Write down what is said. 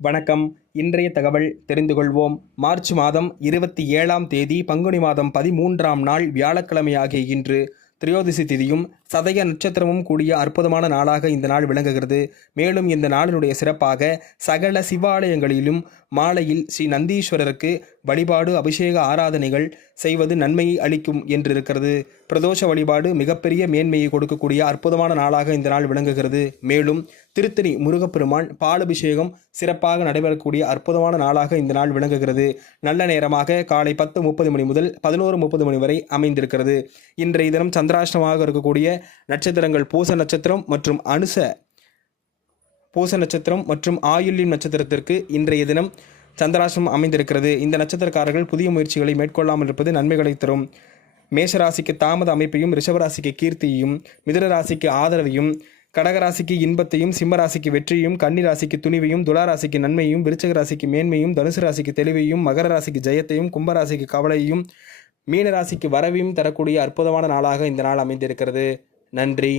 வணக்கம். இன்றைய தகவல் தெரிந்து கொள்வோம். மார்ச் மாதம் 27ஆம் தேதி பங்குனி மாதம் 13ஆம் நாள் வியாழக்கிழமை ஆகிய இன்று திரையோதசி திதியும் சதய நட்சத்திரமும் கூடிய அற்புதமான நாளாக இந்த நாள் விளங்குகிறது. மேலும் இந்த நாளினுடைய சிறப்பாக சகல சிவாலயங்களிலும் மாலையில் ஸ்ரீ நந்தீஸ்வரருக்கு வழிபாடு, அபிஷேக ஆராதனைகள் செய்வது நன்மையை அளிக்கும் என்றிருக்கிறது. பிரதோஷ வழிபாடு மிகப்பெரிய மேன்மையை கொடுக்கக்கூடிய அற்புதமான நாளாக இந்த நாள் விளங்குகிறது. மேலும் திருத்தணி முருகப்பெருமான் பாலபிஷேகம் சிறப்பாக நடைபெறக்கூடிய அற்புதமான நாளாக இந்த நாள் விளங்குகிறது. நல்ல நேரமாக காலை 10:30 மணி முதல் 11:30 மணி வரை அமைந்திருக்கிறது. இன்றைய தினம் சந்திராஷ்டமாக இருக்கக்கூடிய நட்சத்திரங்கள் பூச நட்சத்திரம் மற்றும் பூச நட்சத்திரம் மற்றும் ஆயுள்யம் நட்சத்திரத்திற்கு இன்றைய தினம் சந்திராஷ்டிரமம் அமைந்திருக்கிறது. இந்த நட்சத்திரக்காரர்கள் புதிய முயற்சிகளை மேற்கொள்ளாமல் இருப்பது நன்மைகளை தரும். மேஷராசிக்கு தாமத அமைப்பையும், ரிஷபராசிக்கு கீர்த்தியையும், மிதுனராசிக்கு ஆதரவையும், கடகராசிக்கு இன்பத்தையும், சிம்மராசிக்கு வெற்றியும், கன்னிராசிக்கு துணிவையும், துளாராசிக்கு நன்மையும், விருச்சிக ராசிக்கு மேன்மையும், தனுசு ராசிக்கு தெளிவையும், மகர ராசிக்கு ஜெயத்தையும், கும்பராசிக்கு கவலையும், மீனராசிக்கு வரவையும் தரக்கூடிய அற்புதமான நாளாக இந்த நாள் அமைந்திருக்கிறது. நன்றி.